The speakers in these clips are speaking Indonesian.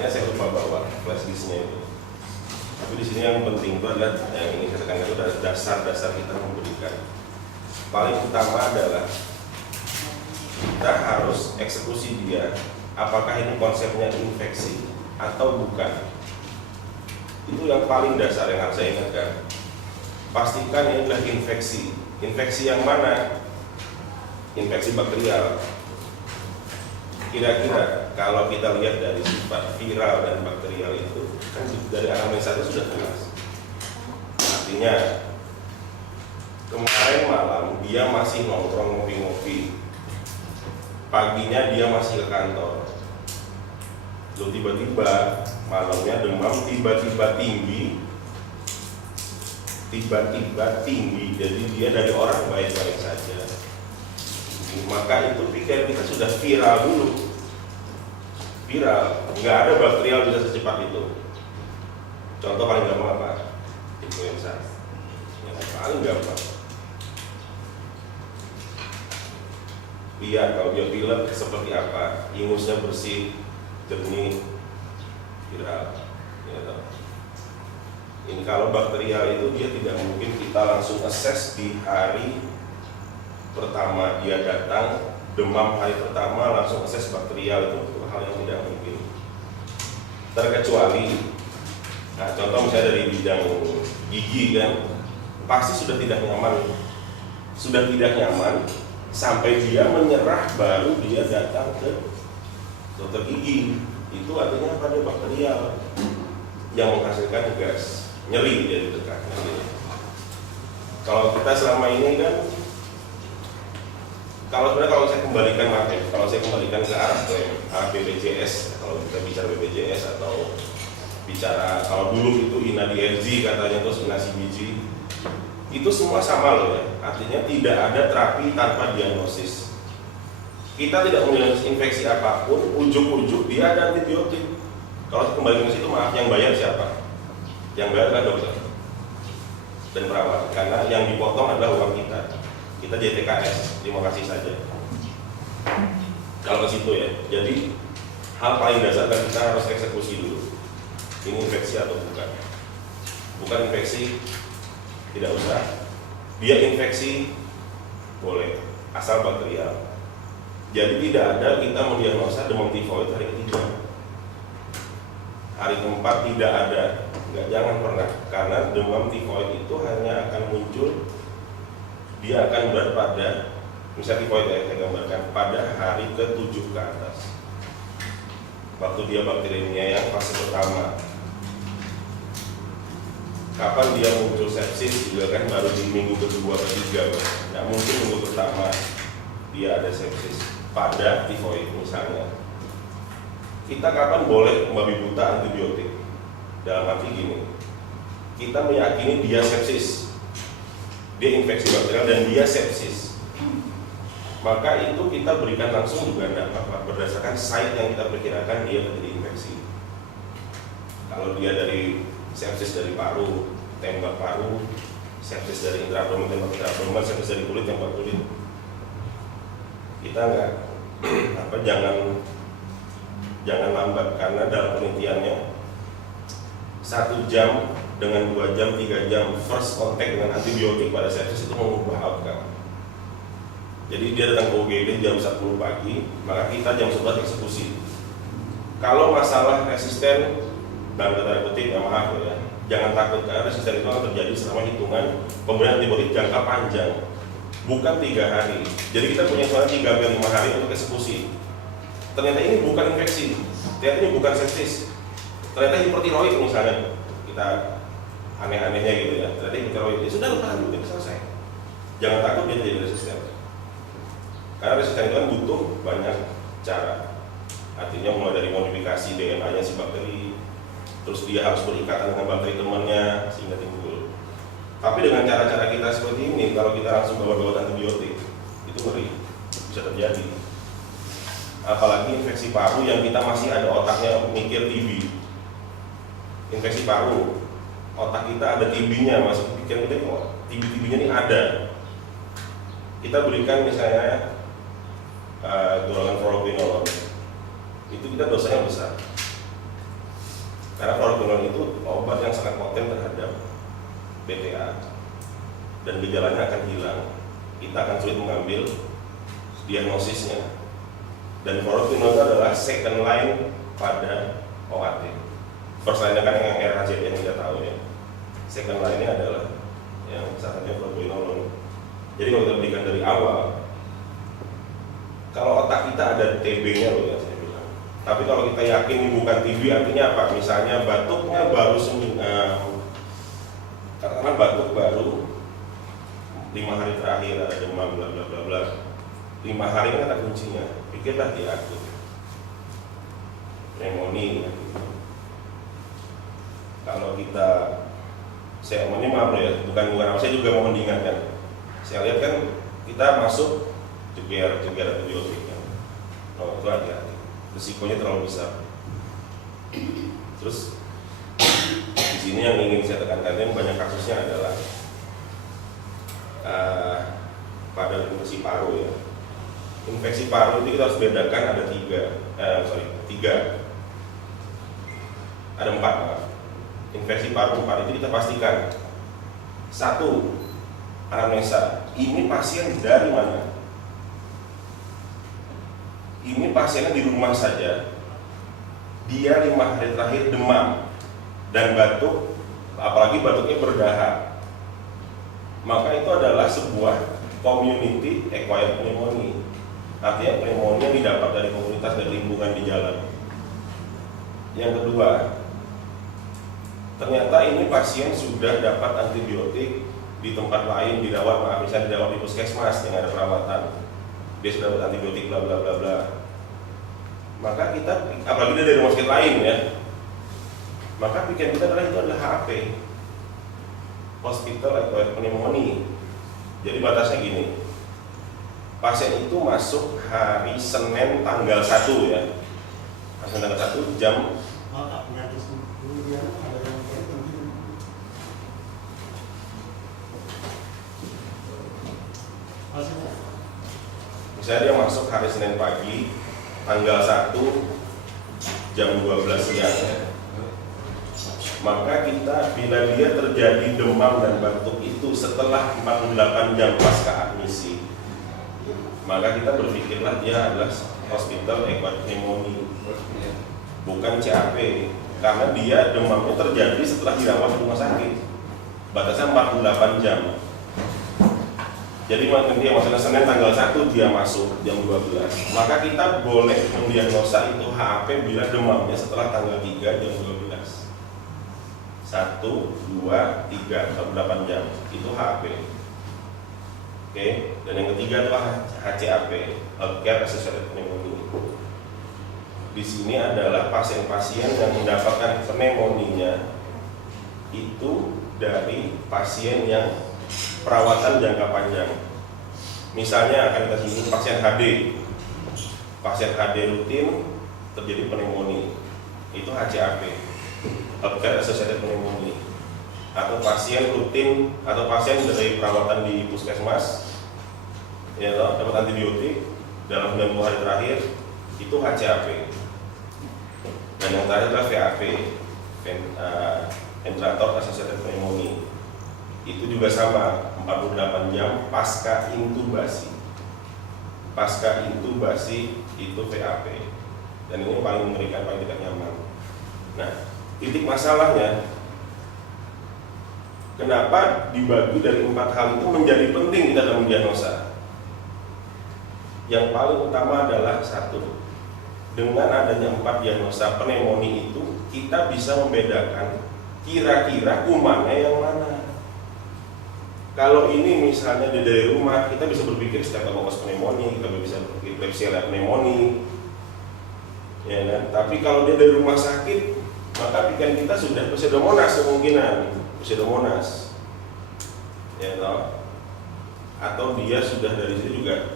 Ya saya lupa bawa flash disknya itu. Tapi di sini yang penting itu adalah yang ingin saya tekankan itu adalah dasar-dasar kita memberikan. Paling utama adalah kita harus eksekusi dia. Apakah ini konsepnya infeksi atau bukan? Itu yang paling dasar yang harus saya ingatkan. Pastikan ini adalah infeksi. Infeksi yang mana? Infeksi bakterial. Kira-kira kalau kita lihat dari sifat viral dan bakterial itu kan dari anamnesa itu sudah jelas. Artinya kemarin malam dia masih nongkrong ngopi-ngopi, paginya dia masih ke kantor, lalu tiba-tiba malamnya demam tiba-tiba tinggi, jadi dia dari orang baik-baik saja. Maka itu pikiran kita sudah viral dulu. Viral, nggak ada bakterial bisa secepat itu. Contoh paling gampang apa? Influenza. Yang paling gampang. Lihat kalau dia pilek seperti apa, ingusnya bersih, jernih, viral. Ya, ini kalau bakterial itu dia tidak mungkin kita langsung assess di hari pertama dia datang, demam hari pertama langsung akses bakterial, itu hal yang tidak mungkin. Terkecuali, nah contoh misalnya dari bidang gigi kan, pasti sudah tidak nyaman sampai dia menyerah baru dia datang ke dokter gigi. Itu artinya pada bakterial yang menghasilkan gas, nyeri jadi dekat. Kalau kita selama ini kan, kalau saya kembalikan ke arah BPJS, kalau kita bicara BPJS atau bicara kalau dulu itu INADI katanya terus inasi biji, itu semua sama loh ya. Artinya tidak ada terapi tanpa diagnosis. Kita tidak memilih infeksi apapun, ujuk-ujuk dia ada antibiotik. Kalau kembali ke situ, maaf, yang bayar siapa? Yang bayar adalah dokter dan perawat, karena yang dipotong adalah uang kita. Kita JTKS, terima kasih saja. Kalau ke situ ya, jadi hal paling dasar kan kita harus eksekusi dulu. Ini infeksi atau bukan? Bukan infeksi, tidak usah. Dia infeksi, boleh, asal bakterial. Jadi tidak ada kita mendiagnosa demam tifoid hari ketiga. Hari keempat tidak ada, jangan pernah, karena demam tifoid itu hanya akan muncul, dia akan berat pada, misalnya tifoid ya, saya gambarkan pada hari ke-7 ke atas. Waktu dia bakterinya yang fase pertama. Kapan dia muncul sepsis juga kan baru di minggu kedua ketiga, nggak mungkin minggu pertama dia ada sepsis pada tifoid misalnya. Kita kapan boleh membabi buta antibiotik? Dalam arti gini, kita meyakini dia sepsis, dia infeksi bakterial dan dia sepsis, maka itu kita berikan langsung juga tidak apa-apa berdasarkan site yang kita perkirakan dia terjadi infeksi. Kalau dia dari sepsis dari paru, tembak paru, sepsis dari intraabdomen, tembak intraabdomen, sepsis dari kulit, tembak kulit, kita jangan lambat, karena dalam penelitiannya 1 jam dengan 2 jam, 3 jam first contact dengan antibiotik pada sepsis itu mengubah outcome. Jadi dia datang ke UGD jam 10 pagi, maka kita jam 11 eksekusi. Kalau masalah resisten, dalam tanda kutip, ya maaf ya, jangan takut, karena resisten itu akan terjadi selama hitungan pemberian antibiotik jangka panjang, bukan 3 hari. Jadi kita punya selama 3-5 hari untuk eksekusi. Ternyata ini bukan infeksi, ternyata ini bukan sepsis, ternyata hipertiroid misalnya, kita aneh-anehnya gitu ya, ternyata hipertiroid, ya sudah lepas dulu, selesai. Jangan takut dia jadi resisten, karena resisten itu kan butuh banyak cara. Artinya mulai dari modifikasi DNA-nya si bakteri, terus dia harus berikatan dengan bakteri temannya sehingga timbul. Tapi dengan cara-cara kita seperti ini, kalau kita langsung bawa antibiotik, itu ngeri, bisa terjadi. Apalagi infeksi paru yang kita masih ada otaknya mikir TB. Infeksi paru, otak kita ada TB-nya, masih pikiran kita kok TB-nya ini ada. Kita berikan misalnya golongan fluoroquinolone, itu kita dosanya besar. Karena fluoroquinolone itu obat yang sangat poten terhadap BTA dan gejalanya akan hilang. Kita akan sulit mengambil diagnosisnya. Dan fluoroquinolone itu adalah second line pada OAT. First line kan yang RHCP yang kita tahu ya. Second line-nya adalah yang satunya fluoroquinolone. Jadi kalau kita berikan dari awal, kalau otak kita ada TB-nya loh ya saya bilang. Tapi kalau kita yakin ini bukan TB artinya apa? Misalnya batuknya baru karena batuk baru 5 hari terakhir ada demam bla bla bla bla. 5 hari kan ada kuncinya. Pikirlah dia akut pneumonia. Kalau kita saya ini maaf ya, bukan apa, saya juga mau mengingatkan. Saya lihat kan kita masuk ceger antibiotik kan. Oh, itu hati-hati. Risikonya terlalu besar. Terus di sini yang ingin saya tekankan yang banyak kasusnya adalah pada infeksi paru ya. Infeksi paru itu kita harus bedakan ada tiga. Ada 4 maaf. Infeksi paru 4 itu kita pastikan. 1, anamnesa. Ini pasien dari mana? Ini pasiennya di rumah saja. Dia 5 hari terakhir demam dan batuk, apalagi batuknya berdahak. Maka itu adalah sebuah community acquired pneumonia. Artinya pneumonia didapat dari komunitas dan lingkungan di jalan. Yang kedua, ternyata ini pasien sudah dapat antibiotik di tempat lain dirawat, misalnya dirawat di puskesmas yang ada perawatan. Dia sudah dapat antibiotik bla bla bla bla. Maka kita, apalagi dia dari rumah sakit lain ya, maka pikiran kita adalah itu adalah HAP, Hospital Acquired Pneumonia. Jadi batasnya gini, pasien itu masuk hari Senin tanggal 1 ya, Senin tanggal 1 jam misalnya dia masuk hari Senin pagi tanggal 1 jam 12 siang ya. Maka kita bila dia terjadi demam dan batuk itu setelah 48 jam pasca admisi, maka kita berpikirlah dia adalah Hospital Acquired Pneumonia, bukan CAP, karena dia demamnya terjadi setelah dirawat di rumah sakit. Batasnya 48 jam. Jadi dia maksudnya Senin tanggal 1 dia masuk jam 12. Maka kita boleh mendiagnosa itu HAP bila demamnya setelah tanggal 3 jam 12. 1, 2, 3, 48 jam itu HAP. Oke, dan yang ketiga adalah HCAP, Healthcare Associated Pneumonia. Di sini adalah pasien-pasien yang mendapatkan pneumonia itu dari pasien yang perawatan jangka panjang. Misalnya akan kita singgung pasien HD rutin terjadi pneumonia, itu HCAP, Healthcare Associated Pneumonia. Atau pasien rutin atau pasien dari perawatan di puskesmas ya dapat antibiotik dalam 90 hari terakhir, itu HCAP. Dan yang terakhir adalah VAP, Ventilator Associated Pneumonia. Itu juga sama, 48 jam pasca intubasi. Pasca intubasi itu VAP. Dan ini paling mengerikan, paling tidak nyaman. Nah, titik masalahnya, kenapa dibagi dari 4 hal itu menjadi penting kita dalam diagnosa? Yang paling utama adalah 1, dengan adanya 4 diagnosa pneumonia itu kita bisa membedakan kira-kira kumannya yang mana. Kalau ini misalnya dari rumah, kita bisa berpikir Staphylococcus pneumonia, kita bisa berpikir Klebsiella pneumonia, ya kan? Tapi kalau dia dari rumah sakit, maka pikiran kita sudah Pseudomonas kemungkinan, Pseudomonas, ya toh? Atau dia sudah dari situ juga.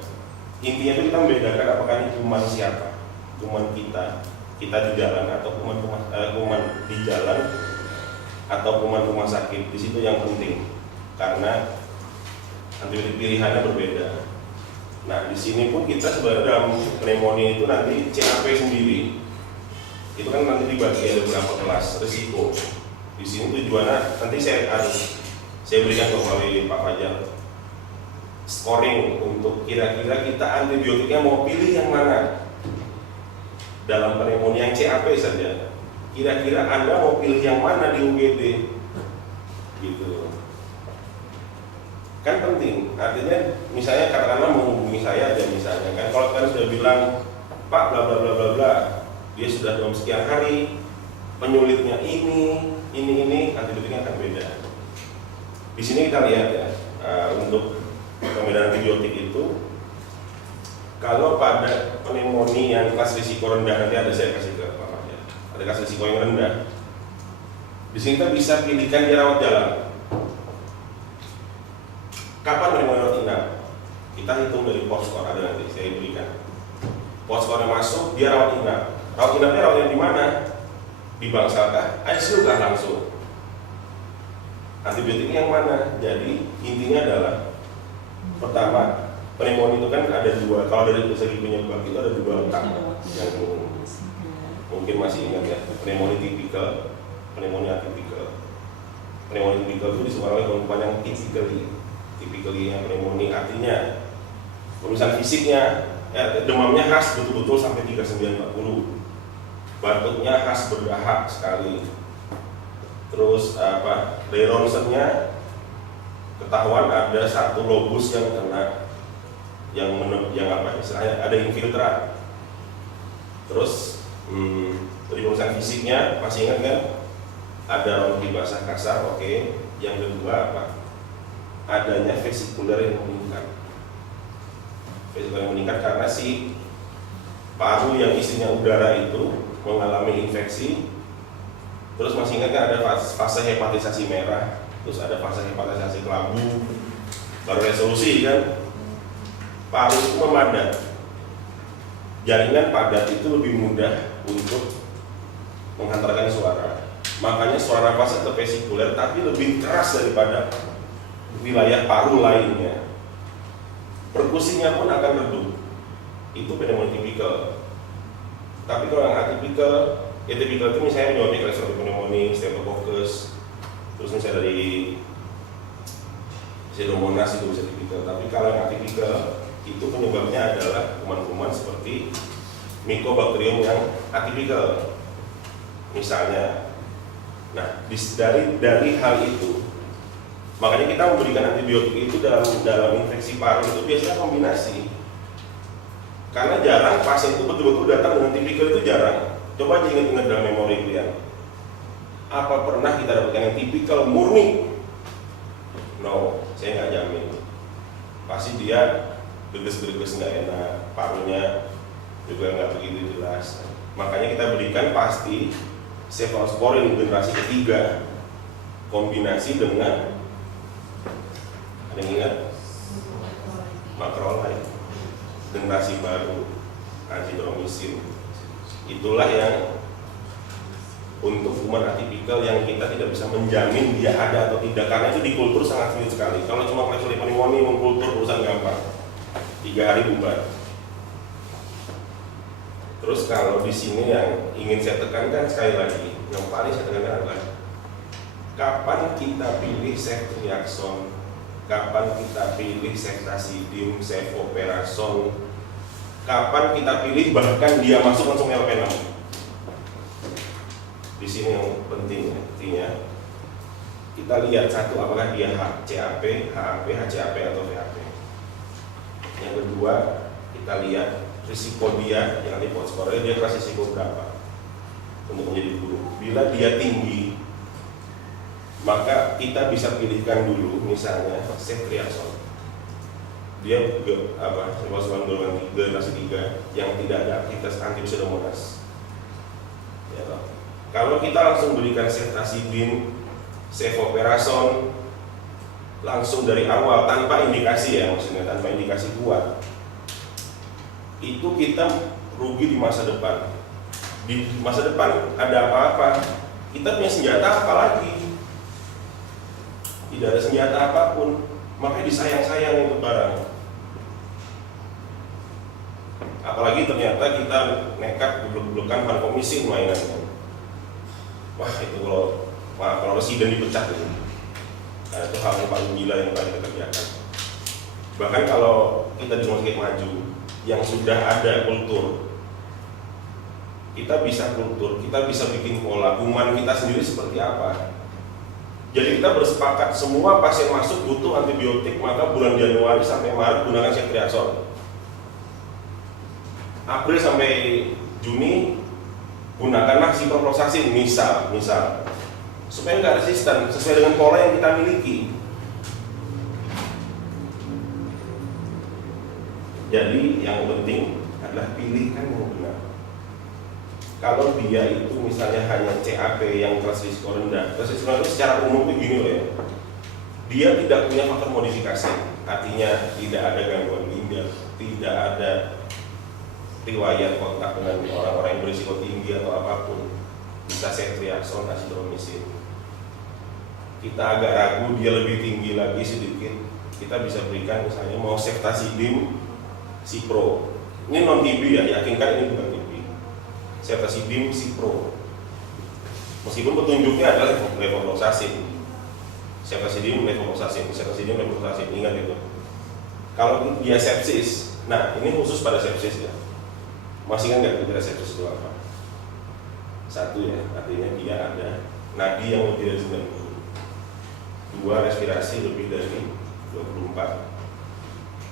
Intinya itu kita membedakan apakah ini kuman siapa, kuman kita di jalan atau kuman di jalan atau kuman rumah sakit. Di situ yang penting. Karena antibiotik pilihannya berbeda. Nah, di sini pun kita sebenarnya dalam pneumonia itu nanti CAP sendiri. Itu kan nanti dibagi ada beberapa kelas risiko. Di sini tujuannya nanti saya berikan melalui Pak Fajar scoring untuk kira-kira kita antibiotiknya mau pilih yang mana dalam pneumonia yang CAP saja. Kira-kira Anda mau pilih yang mana di UGD gitu. Kan penting, artinya misalnya katakanlah menghubungi saya aja misalnya kan, kalau kalian sudah bilang Pak bla bla bla bla bla, dia sudah dalam sekian hari, penyulitnya ini, antibiotiknya akan beda. Di sini kita lihat ya, untuk pembedaan antibiotik itu, kalau pada pneumonia yang kelas risiko rendah, nanti saya kasih ke Pak Fajar, ada kelas risiko yang rendah. Di sini kita bisa pilihkan dia rawat jalan. Kapan pneumonia rawat inap? Kita hitung dari post-score, ada nanti saya berikan. Post-score masuk, dia rawat inap. Rawat inapnya rawat inap di mana? Di Bangsal kah? ICU kah langsung? Antibiotiknya yang mana? Jadi intinya adalah pertama, pneumonia itu kan ada dua. Kalau dari segi penyebab itu ada dua utama yang mungkin masih ingat ya. Pneumonia tipikal, pneumonia atipikal. Pneumonia tipikal itu disebabkan oleh kelumpuhan yang tipikally yang pneumonia, artinya pemeriksaan fisiknya demamnya khas betul-betul sampai 3940, batuknya khas berdahak sekali, terus dari ronsennya ketahuan ada satu lobus yang kena, yang istilahnya ada infiltrat. Terus dari pemeriksaan fisiknya masih ingat kan, ada ronki basah kasar, oke. Yang kedua adanya vesikuler yang meningkat. Vesikuler yang meningkat karena si paru yang isinya udara itu mengalami infeksi. Terus masih ingat kan ada fase hepatisasi merah, terus ada fase hepatisasi kelabu, baru resolusi kan. Paru itu memadat, jaringan padat itu lebih mudah untuk menghantarkan suara. Makanya suara nafas tetap vesikuler tapi lebih keras daripada wilayah paru lainnya. Perkusinya pun akan redup. Itu pneumonia tipikal. Tapi kalau yang atipikal, tipikal itu misalnya penyebabnya kayak pneumonia, Staphylococcus, terus misalnya dari Pseudomonas itu bisa tipikal. Tapi kalau yang atipikal itu penyebabnya adalah kuman-kuman seperti Mycobacterium yang atipikal misalnya. Nah, dari hal itu, makanya kita memberikan antibiotik itu dalam infeksi paru itu biasanya kombinasi. Karena jarang pasien itu betul-betul datang dengan tipikal, itu jarang. Coba aja ingat-ingat dalam memori kalian. Apa pernah kita dapatkan yang tipikal murni? No, saya nggak jamin. Pasti dia geges-geges nggak enak, parunya juga nggak begitu jelas. Makanya kita berikan pasti cephalosporin generasi ketiga kombinasi dengan, ada yang ingat? Macrolide generasi baru, azithromycin. Itulah yang untuk kuman atipikal yang kita tidak bisa menjamin dia ada atau tidak, karena itu di kultur sangat sulit sekali. Kalau cuma Klebsiella pneumoniae mengkultur urusan gampang, 3 hari bubar. Terus kalau di sini yang ingin saya tekankan sekali lagi, yang paling saya tekankan adalah kapan kita pilih ceftriaxone, kapan kita pilih ceftazidime, cefoperazone, kapan kita pilih bahkan dia masuk langsung LP6. Di sini yang penting artinya kita lihat satu, apakah dia HCAP, HAP, HCAP atau VAP. Yang kedua kita lihat risiko dia yang di post-score, dia kelas risiko berapa untuk menjadi guru. Bila dia tinggi, maka kita bisa pilihkan dulu misalnya ceftriaxone. Dia cephalosporin golongan 3 generasi 3 yang tidak ada aktivitas anti Pseudomonas. Ya, kalau kita langsung berikan ceftazidime, cefoperazone langsung dari awal tanpa indikasi, ya maksudnya tanpa indikasi kuat, itu kita rugi di masa depan. Di masa depan ada apa-apa, kita punya senjata apa lagi? Tidak ada senjata apapun, makanya disayang-sayang itu barang. Apalagi ternyata kita nekat blok-blokan vankomisin mainannya. Wah itu kalau residen dipecat itu. Nah, itu hal yang paling gila yang paling kita kerjakan. Bahkan kalau kita di rumah sakit maju yang sudah ada kultur, kita bisa bikin pola kuman kita sendiri seperti apa. Jadi kita bersepakat semua pasien masuk butuh antibiotik, maka bulan Januari sampai Maret gunakan ceftriaxone. April sampai Juni gunakanlah ciprofloxacin misal supaya nggak resisten sesuai dengan pola yang kita miliki. Jadi yang penting adalah pilihkan yang benar. Kalau dia itu misalnya hanya CAP yang kelas risiko rendah, kelas risiko rendah itu secara umum begini loh ya, dia tidak punya faktor modifikasi, artinya tidak ada gangguan ginjal, tidak ada riwayat kontak dengan orang-orang yang berisiko tinggi atau apapun, bisa ceftriaxone, azithromycin. Kita agak ragu dia lebih tinggi lagi sedikit, kita bisa berikan misalnya mau ceftazidime, cipro. Ini non TB ya, yakinkan ini bukan TB. Ceftazidime, cipro. Meskipun petunjuknya adalah levofloxacin. Ceftazidime, levofloxacin, ingat itu. Kalau dia sepsis, nah ini khusus pada sepsis ya. Masih kan nggak kira sepsis itu apa? Satu ya, artinya dia ada nadi yang lebih dari 90. 2 respirasi lebih dari 24.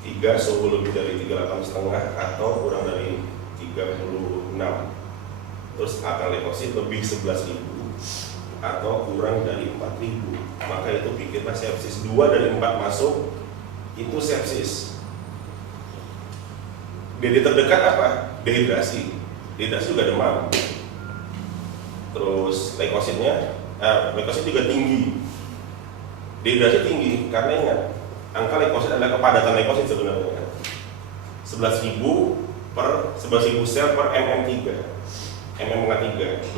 3 suhu lebih dari 38,5 atau kurang dari 36. Terus akal leukosit lebih 11.000 atau kurang dari 4.000, maka itu pikirlah sepsis. 2 dari 4 masuk itu sepsis. DD terdekat apa? Dehidrasi. Dehidrasi juga demam. Terus leukosit juga tinggi. Dehidrasi tinggi karena ingat angka leukosit adalah kepadatan leukosit sebenarnya 11.000 per 11.000 sel per mm3.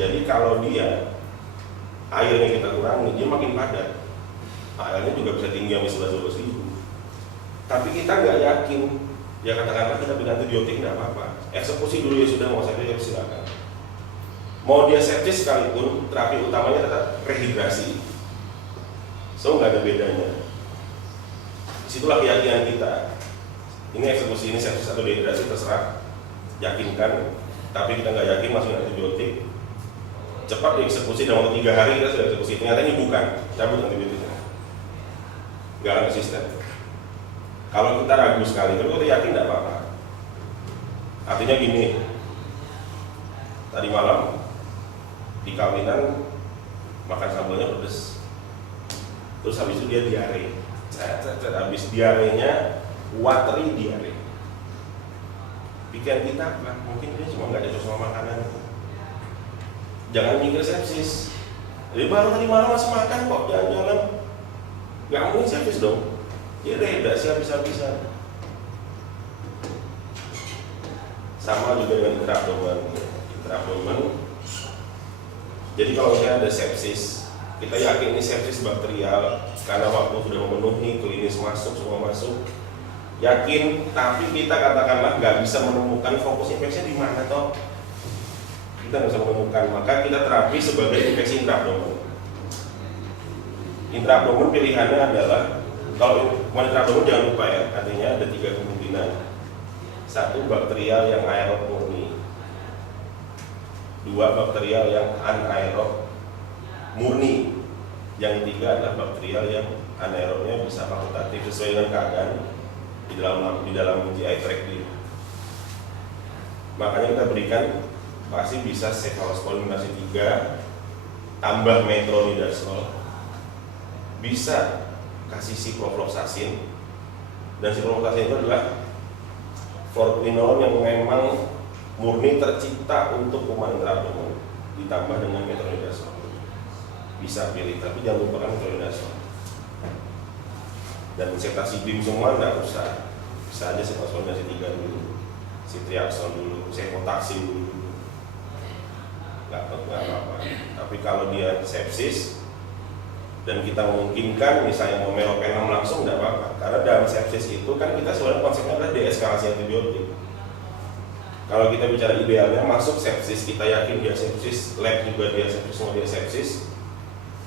Jadi kalau dia airnya kita kurangi, dia makin padat. Airnya juga bisa tinggi sampai 11.000. Tapi kita nggak yakin. Ya katakanlah kita beri antibiotik nggak apa-apa. Eksekusi dulu ya sudah, mau sepsis silakan. Mau dia sepsis sekalipun, terapi utamanya tetap rehidrasi. So nggak ada bedanya. Disitulah keyakinan kita. Ini eksekusi, ini sepsis atau dehidrasi terserah. Yakinkan. Tapi kita nggak yakin masuk antibiotik, cepat dieksekusi dalam waktu 3 hari kita sudah eksekusi. Ternyata ini bukan, cabut antibiotiknya, nggak akan resisten. Kalau kita ragu sekali, tapi kita yakin nggak apa-apa. Artinya gini, tadi malam di kawinan makan sambalnya pedes, terus habis itu dia diare, habis diarenya watery diare. Pikiran kita apa? Mungkin dia cuma nggak cocok sama makanan. Jangan mikir sepsis. Jadi baru tadi malam masih makan kok, jalan-jalan. Nggak mungkin sepsis dong. Dia dehidrasi habis-habisan. Sama juga dengan intraabdomen. Jadi kalau misalnya ada sepsis, kita yakin ini sepsis bakterial karena waktu sudah memenuhi, klinis masuk, semua masuk. Yakin, tapi kita katakanlah nggak bisa menemukan fokus infeksinya di mana toh. Kita nggak bisa menemukan, maka kita terapi sebagai infeksi intraabdomen. Intraabdomen pilihannya adalah, kalau intraabdomen jangan lupa ya, artinya ada 3 kemungkinan. 1 bakterial yang aerob murni, 2 bakterial yang anaerob murni, yang 3 adalah bakterial yang anaerobnya bisa fakultatif sesuai dengan keadaan di dalam GI tract dia. Makanya kita berikan pasti bisa cephalosporin kombinasi 3 tambah metronidazole, bisa kasih ciprofloxacin, dan ciprofloxacin itu adalah fluoroquinolone yang memang murni tercipta untuk kuman intraabdomen, ditambah dengan metronidazole. Bisa pilih, tapi jangan lupakan metronidazole. Dan ceftazidime semua nggak usah, bisa aja cephalosporin kombinasi 3 dulu, ceftriaxone dulu, cefotaxime dulu, nggak apa-apa. Tapi kalau dia sepsis dan kita memungkinkan misalnya mau meropenem langsung nggak apa-apa, karena dalam sepsis itu kan kita sebenarnya konsepnya adalah deeskalasi antibiotik. Kalau kita bicara idealnya masuk sepsis, kita yakin dia sepsis, lab juga dia sepsis, semua dia sepsis,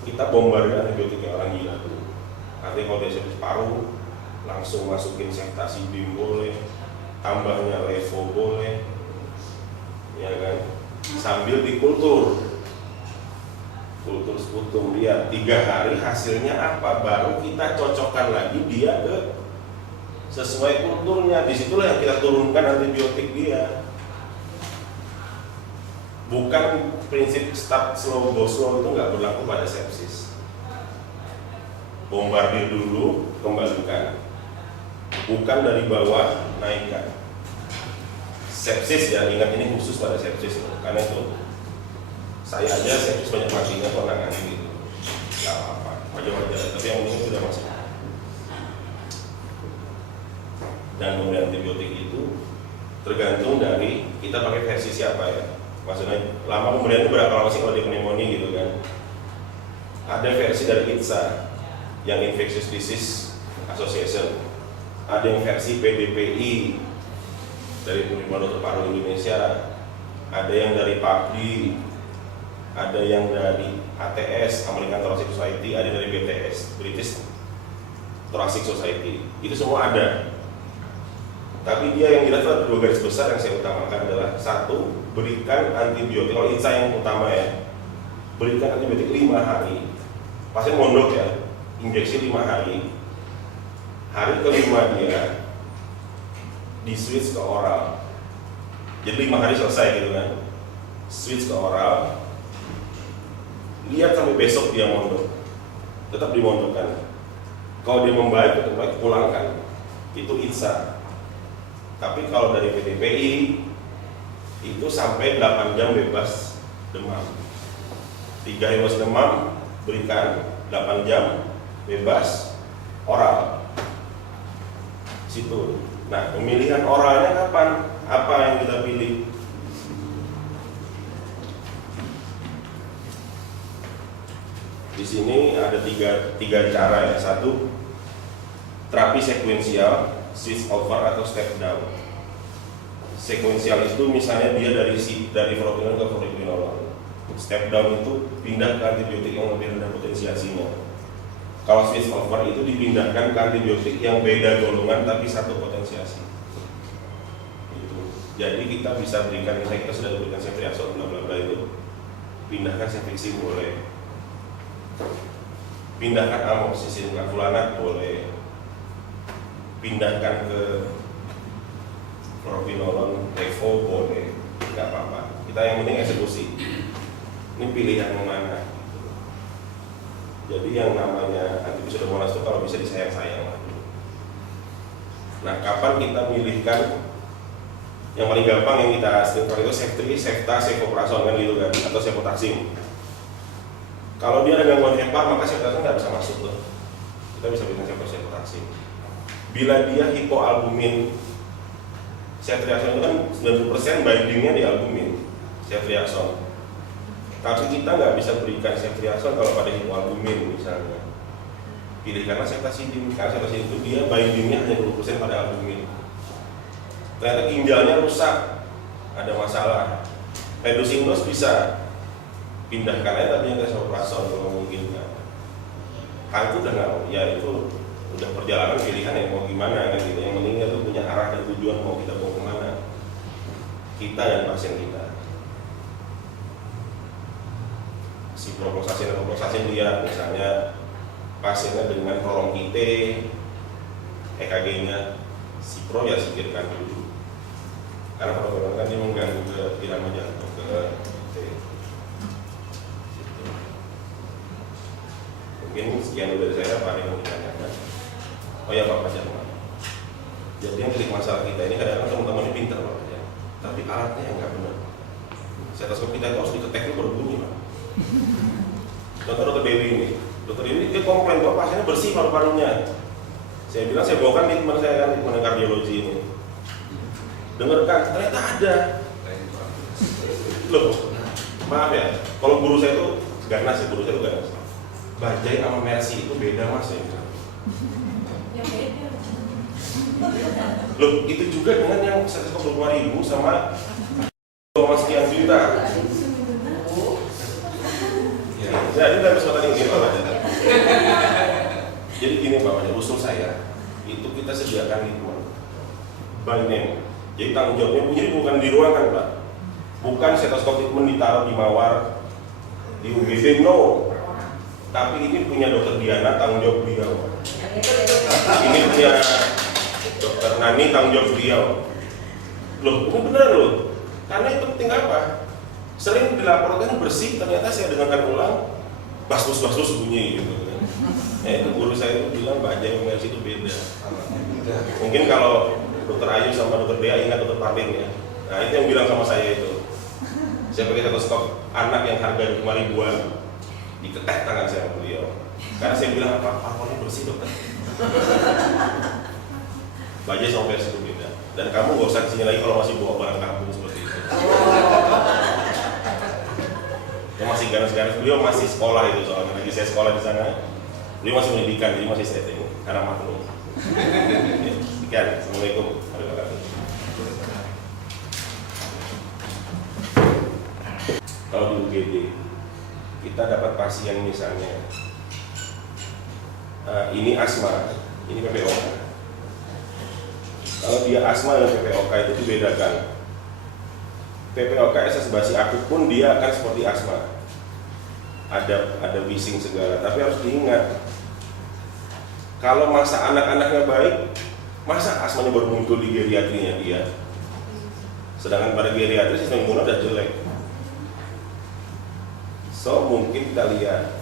kita bombardir antibiotik yang orang gila tuh. Artinya kalau dia sepsis paru, langsung masukin ceftazidime boleh, tambahnya levo boleh, ya kan? Sambil dikultur sputum dia 3 hari hasilnya apa, baru kita cocokkan lagi dia ke sesuai kulturnya. Disitulah yang kita turunkan antibiotik dia. Bukan prinsip start slow go slow, itu nggak berlaku pada sepsis. Bombardir dulu, kembalikan. Bukan dari bawah, naikkan. Sepsis ya, ingat ini khusus pada sepsis, karena itu saya aja sepsis banyak matinya kok nangani gitu. Nggak apa-apa, wajar-wajar. Tapi yang ini sudah masuk. Dan pemberian antibiotik itu tergantung dari kita pakai versi siapa ya. Maksudnya lama pemberian itu berapa lama sih kalau di pneumonia gitu kan. Ada versi dari ITSA yang Infectious Disease Association, ada yang versi PDPI dari Perhimpunan Dokter Paru Indonesia, ada yang dari PAPDI, ada yang dari ATS American Thoracic Society, ada yang dari BTS British Thoracic Society. Itu semua ada. Tapi dia yang jelas ada 2 garis besar yang saya utamakan adalah 1, berikan antibiotik. Kalau ITSA yang utama ya, berikan antibiotik 5 hari. Pasien mondok ya, injeksi 5 hari. Hari kelima dia di switch ke oral. Jadi 5 hari selesai gitu kan. Switch ke oral. Lihat sampai besok dia mondok. Tetap dimondokkan. Kalau dia membaik, tetap baik, pulangkan. Itu ITSA. Tapi kalau dari PDPI itu sampai 8 jam bebas demam. 3 hari bebas demam, berikan 8 jam bebas oral. Situ. Nah, pemilihan oralnya kapan? Apa yang kita pilih? Di sini ada tiga cara ya. 1, terapi sekuensial, switch over atau step down. Sekuensial itu misalnya dia dari fluoroquinolone ke fluoroquinolone. Step down itu pindah ke antibiotik yang lebih rendah potensiasinya. Kalau switch over itu dipindahkan ke antibiotik yang beda golongan tapi satu potensiasi. Itu. Jadi kita bisa berikan, kita sudah berikan ceftriaxone bla bla bla itu. Pindahkan cefixime boleh. Pindahkan amoxicillin clavulanate boleh. Pindahkan ke fluoroquinolone, levo boleh, nggak apa-apa. Kita yang penting eksekusi. Ini pilihan yang mana? Jadi yang namanya antibiotik itu kalau bisa disayang-sayang. Nah, kapan kita milihkan? Yang paling gampang yang kita sering itu Ceftri, Cefta, Cefoprazone kan gitu kan, atau Cefotaxime. Kalau dia ada gangguan hepa, maka Ceftaxime nggak bisa masuk tuh. Kita bisa bikin Cefotaxime. Bila dia hipoalbumin, ceftriaxone itu kan 90% bindingnya di albumin, ceftriaxone. Tapi kita nggak bisa berikan ceftriaxone kalau pada hipoalbumin misalnya. Pilihkanlah ceftazidime, karena ceftazidime itu dia bindingnya hanya 20% pada albumin. Ternyata ginjalnya rusak, ada masalah. Reducing dose bisa, pindahkan aja tapi yang ke ceftriaxone kalau memungkinkan. Kan itu udah nggak, ya itu udah perjalanan pilihan yang mau gimana kan gitu. Yang penting itu punya arah dan tujuan mau kita bawa kemana, kita dan pasien kita. Ciprofloxacin lihat misalnya pasiennya dengan prolongite, EKG-nya cipro ya singkirkan dulu, karena prolongite kan dia mengganggu ke irama jantung ke Mungkin sekian dari saya. Apa yang mau ditanyakan? Oh ya Pak Jangan. Jadi yang klik masalah kita ini kadang-kadang teman-teman ini pintar Pak ya, tapi alatnya yang nggak benar. Stetoskop kita itu harus diketek itu berbunyi Pak. Dokter Dewi ini, dia komplain bahwa pasiennya bersih paru-parunya. Saya bilang saya bawakan di teman saya kan, di kardiologi ini. Dengarkan, ternyata ada. Loh, maaf ya, kalau guru saya itu ganas ya, guru saya itu ganas. Bajai sama Mercy itu beda Mas ya. Ya beda. Loh, itu juga dengan yang 125.000 sama 2 sekian juta. Jadi dalam kesempatan ini Pak Wajah. Jadi gini Pak Wajah, usul saya itu kita sediakan lingkungan by name. Jadi tanggung jawabnya jadi bukan di ruangan Pak, bukan stetoskop treatment ditaruh di Mawar, di UGD, no. Tapi ini punya Dokter Diana, tanggung jawab beliau. Ini punya Dokter Nani, tanggung jawab beliau. Loh, ini beneran loh. Karena itu penting apa? Sering dilaporkan bersih, ternyata saya dengarkan ulang bas-bus bunyi gitu. Itu guru saya itu bilang Mbak Jaya Mercy itu beda. Mungkin kalau Dokter Ayu sama Dokter Dea ingat Dokter Parlin ya. Nah itu yang bilang sama saya itu. Saya pakai stetoskop anak yang harga 5 ribuan, diketek tangan saya sama beliau. Karena saya bilang apa? Parpolnya bersih dokter. Mbak Jaya sama Mercy itu beda. Dan kamu gak usah kesini lagi kalau masih bawa barang kampung seperti itu. Yang masih ganas-ganas, beliau masih sekolah itu soalnya. Lagi saya sekolah di sana. Beliau masih pendidikan, jadi masih setting karena maklum. Sekian, assalamualaikum warahmatullahi wabarakatuh. Kalau di UGD kita dapat pasien misalnya ini asma, ini PPOK. Kalau dia asma dan PPOK itu dibedakan. PPOK SS basi akut pun dia akan seperti asma. Ada bising segala, tapi harus diingat kalau masa anak-anaknya baik, masa asmanya baru muncul di geriatrinya dia, sedangkan pada geriatri sistem imun udah jelek. So mungkin kita lihat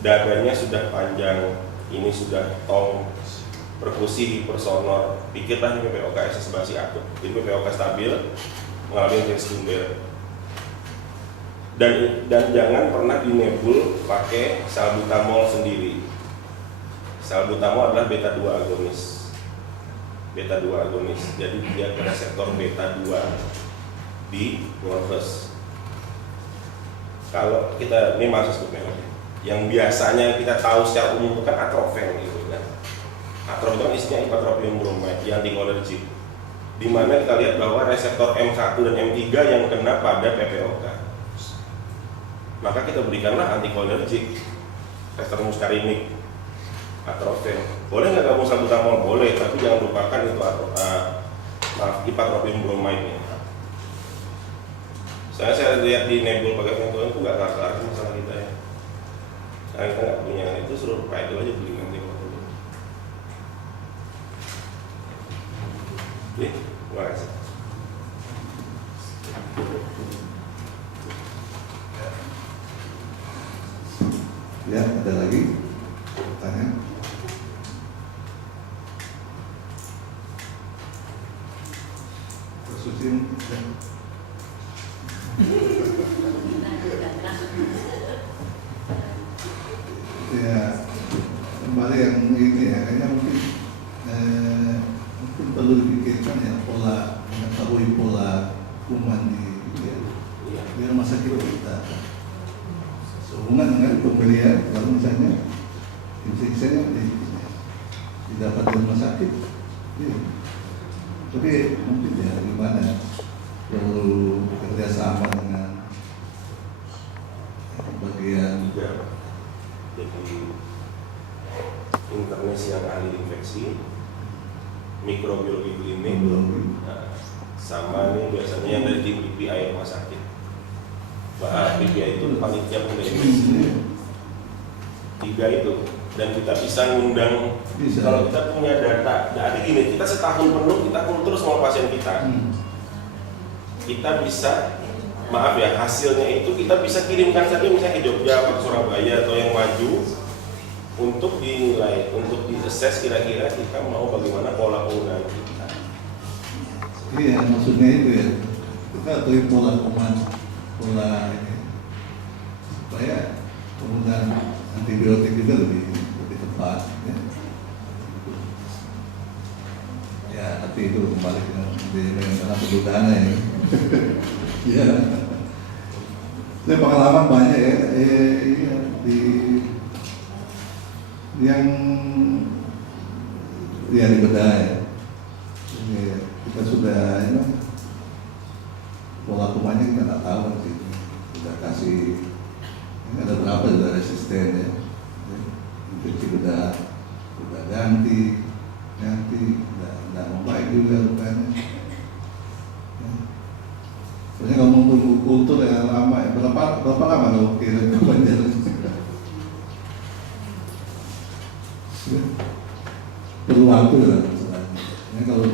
dadanya sudah panjang, ini sudah tong, perkusi hipersonor, pikirlah ini PPOK SS basi akut. Jadi PPOK stabil mengalami infeksi sekunder. Dan jangan pernah dinebul pakai salbutamol sendiri. Salbutamol adalah beta 2 agonis. Beta 2 agonis. Jadi dia ke reseptor beta 2 di nervus. Kalau kita ini masuk suplemen yang biasanya kita tahu secara umum itu kan atrofen gitu kan. Atrofen itu kan isinya ipratropium bromide yang anticholinergic. Di mana kita lihat bahwa reseptor M1 dan M3 yang kena pada PPOK. Maka kita berikanlah anticholinergic, reseptor muskarinik, atrofen. Boleh nggak kamu salbutamol? Boleh, tapi jangan lupakan itu ipratropium bromide. Saya lihat di nebul pakai fentanyl itu nggak kelar masalah kita ya. Karena kita nggak punya itu, suruh Pak Edo aja beli nanti waktu itu. Oke, terima kasih. Ya, ada lagi pertanyaan? Susin. Ya, kembali yang ini ya, kayaknya mungkin perlu dipikirkan ya pola, mengetahui pola kuman di rumah sakit kita. Sehubungan dengan pembelian, kalau misalnya infeksinya didapat di rumah sakit, ya. Tapi mungkin ya gimana perlu kerjasama dengan bagian jadi internis yang ahli infeksi, mikrobiologi klinik, sama nih biasanya yang dari tim PPI rumah sakit. PPI itu panitia pengendalian 3 itu, dan kita bisa ngundang kalau kita punya data. Jadi gini, kita setahun penuh kita kumpul terus sama pasien kita. Kita bisa, maaf ya, hasilnya itu kita bisa kirimkan saja misalnya ke Jogja atau Surabaya atau yang maju untuk dinilai, untuk di-assess kira-kira kita mau bagaimana pola penggunaan kita. Iya, maksudnya itu ya, kita atur pola kuman, pola ini supaya penggunaan antibiotik juga lebih tepat ya. Ya, tapi itu kembali karena perlu dana ya. Ya, saya pengalaman banyak ya, di yang di bedah ya. beberapa sudah resisten ya. Infeksi udah ganti, nggak membaik juga rupanya. Ya. Soalnya ngomong tunggu kultur yang lama ya, berapa lama kalau kirim ke Banjar? Perlu waktu lah masalahnya. Ya, kalau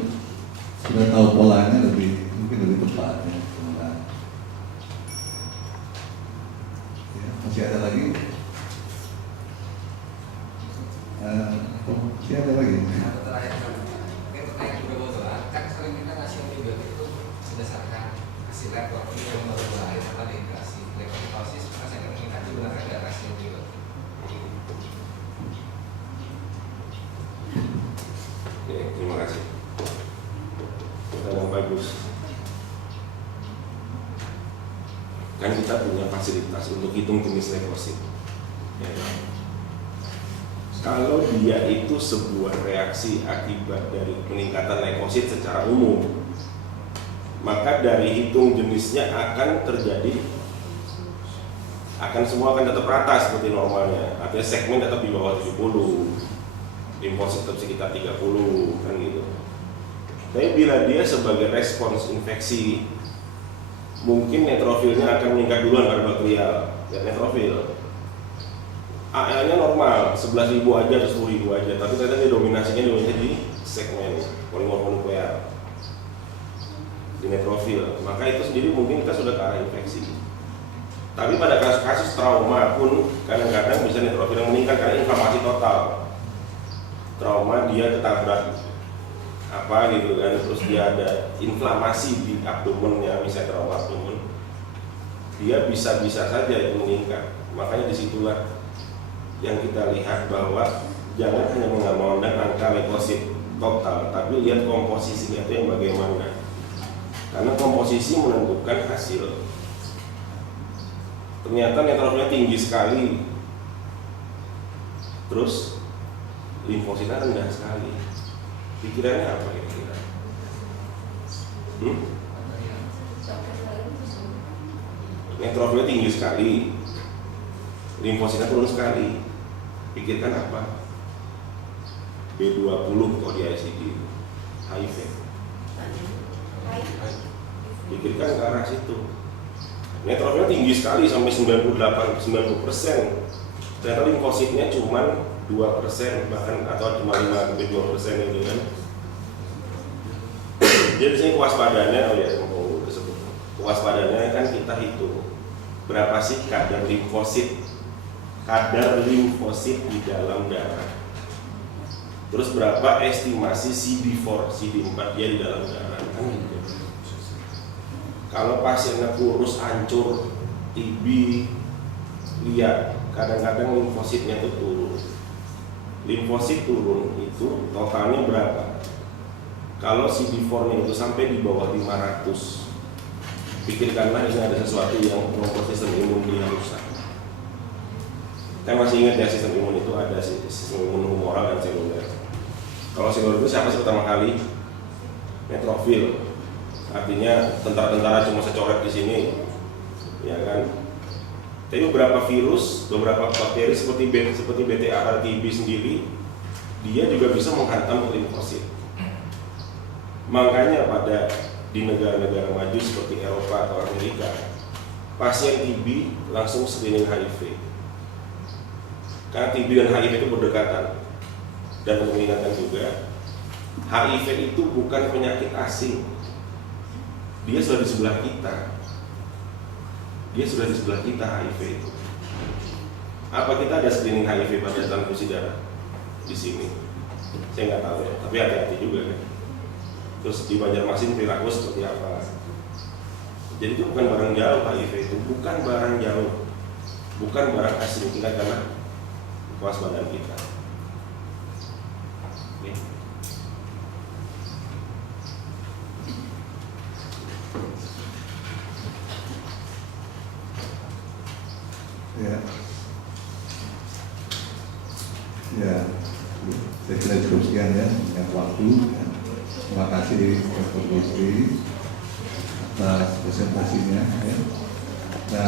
sudah tahu polanya mungkin lebih tepat ya. Ya, masih ada lagi? Masih ada lagi? Pertanyaan kedua kan sering kita ngasih antibiotik itu berdasarkan hasil lab waktu itu yang baru lahir apa dikasih leukopitosis, maka saya ingin mengkaji benar nggak kasih antibiotik. Oke, terima kasih. Pertanyaan bagus. Kan kita punya fasilitas untuk hitung jenis leukosit. Ya. Kalau dia itu sebuah reaksi akibat dari peningkatan leukosit secara umum, maka dari hitung jenisnya akan semua akan tetap rata seperti normalnya. Artinya segmen tetap di bawah 70, limfosit tetap sekitar 30 kan gitu. Tapi bila dia sebagai respons infeksi, mungkin neutrofilnya akan meningkat duluan pada bakterial dan neutrofil. AL-nya normal, 11.000 aja atau 10.000 aja, tapi ternyata dia dominasinya di segmen polimorf nuklear di neutrofil. Maka itu sendiri mungkin kita sudah ke arah infeksi. Tapi pada kasus-kasus trauma pun kadang-kadang bisa neutrofil yang meningkat karena inflamasi total. Trauma dia ketabrak apa gitu kan, terus dia ada inflamasi di abdomennya, misalnya trauma abdomen, dia bisa-bisa saja itu meningkat. Makanya disitulah yang kita lihat bahwa jangan hanya memandang angka leukosit total, tapi lihat komposisinya itu yang bagaimana. Karena komposisi menentukan hasil. Ternyata neutrofilnya tinggi sekali, terus limfositnya rendah sekali. Pikirannya apa kira-kira? Neutrofilnya tinggi sekali, limfositnya turun sekali. Pikirkan apa? B20 kalau di ICD, HIV. Pikirkan ke arah situ. Neutrofilnya tinggi sekali sampai 98-90%. Ternyata limfositnya cuma 2% bahkan atau cuma 5-2% itu kan. Jadi sini kewaspadaannya, kewaspadaannya kan kita hitung berapa sih kadar limfosit di dalam darah. Terus berapa estimasi CD4 dia di dalam darah kan gitu. Kalau pasiennya kurus, hancur, TB, lihat kadang-kadang limfositnya itu turun. Limfosit turun itu totalnya berapa? Kalau CD4-nya itu sampai di bawah 500, pikirkanlah ini ada sesuatu yang membuat sistem imun dia rusak. Saya masih ingat ya, sistem imun itu ada sistem imun humoral dan seluler. Kalau seluler itu siapa sih pertama kali? Neutrofil. Artinya tentara-tentara cuma secoret di sini, ya kan? Tapi beberapa virus, beberapa bakteri seperti BTA TB sendiri, dia juga bisa menghantam limfosit. Makanya di negara-negara maju seperti Eropa atau Amerika, pasien TB langsung screening HIV. Karena TB dan HIV itu berdekatan. Dan mengingatkan juga, HIV itu bukan penyakit asing. Dia sudah di sebelah kita. HIV itu. Apa kita ada screening HIV pada transfusi darah di sini? Saya nggak tahu ya, tapi hati-hati juga kan. Terus di Banjarmasin perilaku seperti apa? Jadi itu bukan barang jauh, HIV itu bukan barang jauh, bukan barang asing, kita karena kewaspadaan kita. Oke. Ya, saya kira cukup sekian ya, dengan waktu. Ya. Terima kasih Dr. Gosri atas presentasinya. Ya. Dan